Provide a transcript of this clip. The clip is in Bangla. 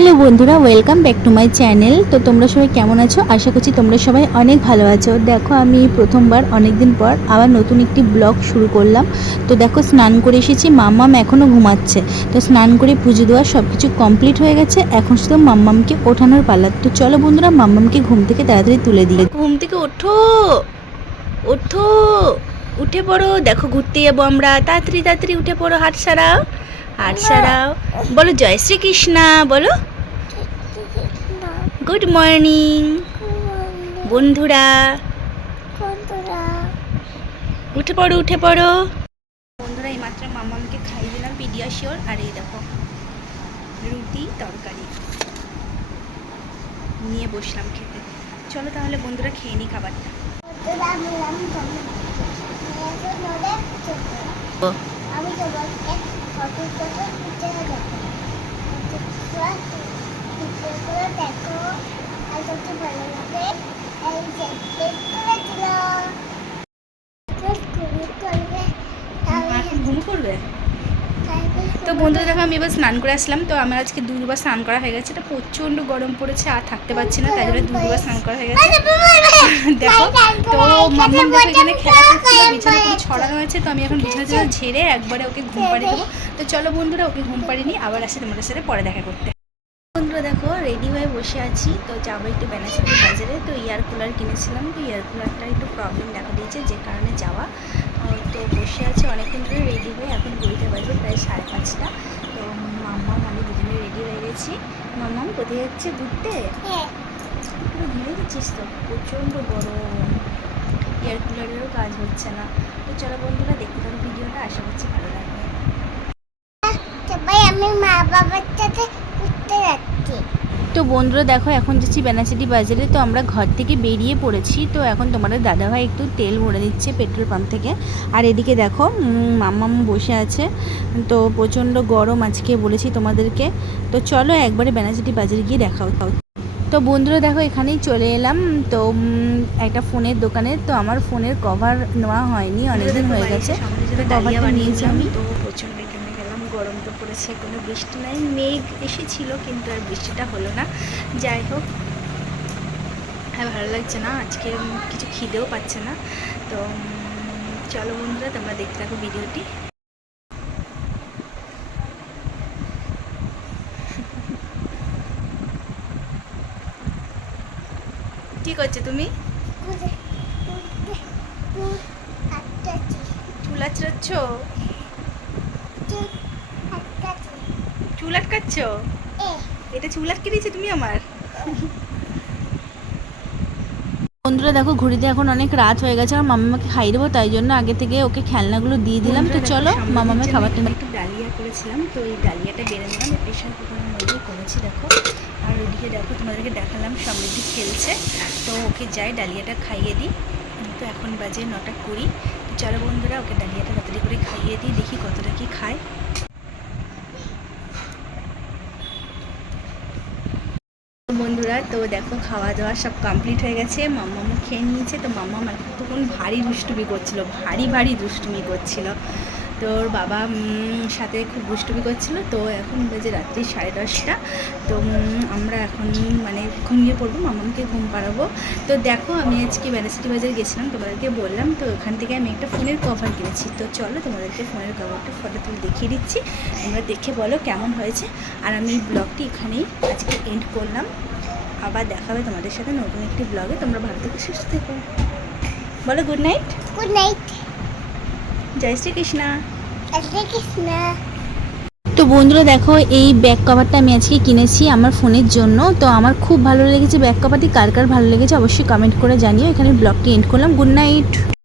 হ্যালো বন্ধুরা, welcome back to my channel. তো তোমরা সবাই কেমন আছো? আশা করছি তোমরা সবাই অনেক ভালো আছো। দেখো, আমি প্রথমবার অনেক দিন পর আবার নতুন একটি ব্লগ শুরু করলাম। তো দেখো, স্নান করে এসেছি, মাম্মাম এখনও ঘুমাচ্ছে। তো স্নান করে পুজো দেওয়া সব কিছু কমপ্লিট হয়ে গেছে, এখন শুধু মাম্মামকে ওঠানোর পালা। তো চলো বন্ধুরা, মাম্মামকে ঘুম থেকে তাড়াতাড়ি তুলে দিই। ঘুম থেকে ওঠো, ওঠো, উঠে পড়ো। দেখো, ঘুরতে যাবো আমরা, তাড়াতাড়ি তাড়াতাড়ি উঠে পড়ো, হাট সারাও, হাট সারাও। বলো জয় শ্রীকৃষ্ণা, বলো গুড মর্নিং বন্ধুরা। উঠে পড়ো, উঠে পড়ো বন্ধুরা। এই মাত্র মামাকে খাইয়ে দিলাম পিডিয়াশিওর, আর এই দেখো রুটি তরকারি নিয়ে বসলাম খেতে। চলো তাহলে বন্ধুরা, খেয়ে নিই খাবারটা। ঘুম করবে তো বন্ধুরা, দেখো আমি এবার স্নান করে আসলাম। তো আমার আজকে দুবার স্নান করা হয়ে গেছে। এটা প্রচণ্ড গরম পড়েছে, আর থাকতে পারছি না, তাই জন্য দুবার স্নান করা হয়ে গেছে। দেখো, তো মাম্মাম দেখো এখানে খেলা করছিল, বিছানা পুরো ছড়ানো হয়েছে। তো আমি এখন বিছানা ঝেড়ে একবারে ওকে ঘুম পাড়িয়ে দেবো। তো চলো বন্ধুরা, ওকে ঘুম পাড়িয়ে নিই, আবার আসি তোমাদের সাথে পরে দেখা করতে। বন্ধুরা দেখো, রেডি হয়ে বসে আছি। তো যাবো একটু বেনাচিটি বাজারে। তো এয়ার কুলার কিনেছিলাম, তো এয়ার কুলারটা একটু প্রবলেম দেখা দিয়েছে, যে কারণে যাওয়া। তো বসে আছি অনেকক্ষণ ধরে রেডি হয়ে, এখন ঘড়িতে বাজে প্রায় 5:30। তো মাম্মাম আমি দুজনে রেডি হয়ে গেছি। মাম্মাম কোথায় যাচ্ছে? ঘুরতে? পুরো ঘুরে দিচ্ছিস তো, প্রচণ্ড গরম, এয়ার কুলারেরও কাজ হচ্ছে না। তো চলো বন্ধুরা, দেখতে থাকো ভিডিওটা, আশা করছি ভালো লাগবে। আমি মা বাবার সাথে ঘুরতে যাচ্ছি। তো বন্ধুরা দেখো, এখন যাচ্ছি বেনাচিটি বাজারে। তো আমরা ঘর থেকে বেরিয়ে পড়েছি। তো এখন তোমাদের দাদাভাই একটু তেল ভরে দিচ্ছে পেট্রোল পাম্প থেকে। আর এদিকে দেখো মাম্মাম বসে আছে। তো প্রচণ্ড গরম আজকে, বলেছি তোমাদেরকে। তো চলো একবারে বেনাচিটি বাজারে গিয়ে দেখা হতো। তো বন্ধুরা দেখো, এখানেই চলে এলাম। তো একটা ফোনের দোকানে। তো আমার ফোনের কভার নেওয়া হয়নি, অনেকদিন হয়ে গেছে। তো কভারটা নিয়েছি আমি। তো প্রচণ্ড এখানে গেলাম, গরম তো পড়েছে, কোনো বৃষ্টি নাই, মেঘ এসেছিল কিন্তু আর বৃষ্টিটা হলো না। যাই হোক, হ্যাঁ ভালো লাগছে না আজকে, কিছু খিদেও পাচ্ছে না। তো চলো বন্ধুরা, তোমরা দেখতে থাকো ভিডিওটি। কি করছো তুমি? চুল আঁচড়াচ্ছ? চুল আটকাচ্ছ? এটা চুল আটকে দিয়েছে তুমি আমার? বন্ধুরা দেখো, ঘড়িতে এখন অনেক রাত হয়ে গেছে, আর মামাকে খাইয়ে দেবো, তাই জন্য আগে থেকে ওকে খেলনাগুলো দিয়ে দিলাম। তো চলো মামামে খাবারটা। একটু ডালিয়া করেছিলাম, তো এই ডালিয়াটা বেড়ে নিলাম, প্রেশার কুকারের মধ্যেই করেছি দেখো। আর ওইদিকে দেখো, তোমাদেরকে দেখালাম সমৃদ্ধি খেলছে। তো ওকে যাই ডালিয়াটা খাইয়ে দিই। তো এখন বাজে 9:20। চলো বন্ধুরা, ওকে ডালিয়াটা তাড়াতাড়ি করে খাইয়ে দিই, দেখি কতটা কি খায়। বন্ধুরা তো দেখো, খাওয়া দাওয়া সব কমপ্লিট হয়ে গেছে, মাম্মামও খেয়ে নিয়েছে। তো মাম্মাম তখন ভারী দুষ্টুমি করছিল, ভারী ভারী দুষ্টুমি করছিল। তো ওর বাবা সাথে খুব দুষ্টুমি করছিল। তো এখন বাজে রাত্রি 10:30। তো আমরা এখন মানে ঘুমিয়ে পড়বো, মাম্মামকে ঘুম পাড়াবো। তো দেখো, আমি আজকে বেনাচিটি বাজারে গেছিলাম, তোমাদেরকে বললাম। তো ওখান থেকে আমি একটা ফোনের কভার কিনেছি। তো চলো তোমাদেরকে ফোনের কভারটা ফটো তুলে দেখিয়ে দিচ্ছি, তোমরা দেখে বলো কেমন হয়েছে। আর আমি ব্লগটি এখানেই আজকে এন্ড করলাম। আবার দেখা হবে তোমাদের সাথে নতুন একটি ব্লগে। তোমরা ভালো থেকো, সুস্থ থেকো, বলো গুড নাইট। গুড নাইট, জয় শ্রীকৃষ্ণ। তো বন্ধুরা দেখো, এই ব্যাক কভারটা আমি আজকে কিনেছি আমার ফোনের জন্য। তো আমার খুব ভালো লেগেছে ব্যাক কভারটি। কার কার ভালো লেগেছে অবশ্যই কমেন্ট করে জানিও। এখানে ব্লগটি এন্ড করলাম, গুড নাইট।